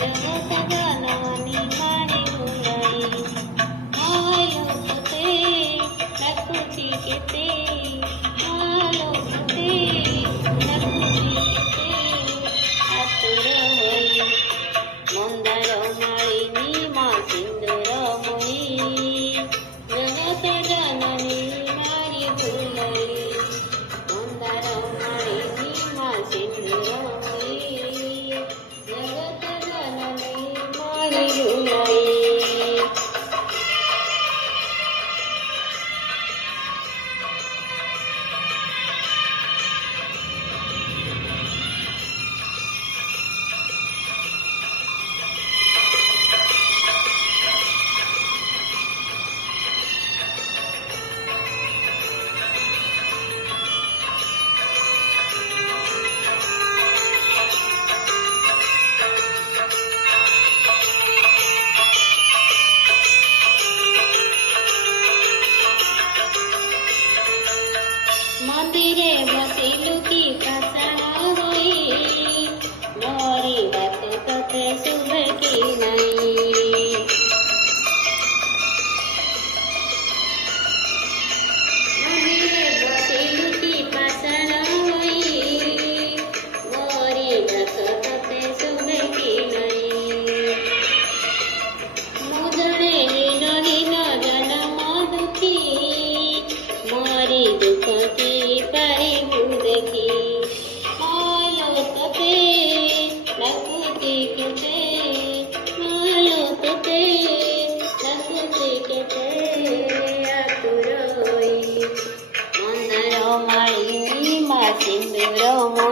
जगत जननी मारी भुलाई आलोकते प्रकृति केते आलोकते प्रकृति केते आतुर होई मंदार माळिनी मा सिंदूर मोही जगत जननी मारी भुलाई मंदार माळिनी मा सिंदूर मोही जगत जननी मारी भुलाई मंदिरे बसिलुकी प्रसन्न होई मोरी बात तोते शुभ की नहीं मंदिरे बसिलुकी प्रसन्न होई मोरी बात तोते शुभ की नहीं मुदणे हीन हीन जन्म दुखी मोरी दुख की परिबू देखी आलोकते प्रकृति केते आलोकते प्रकृति केते आतुर होई मंदार माळिनी मा सिंदूर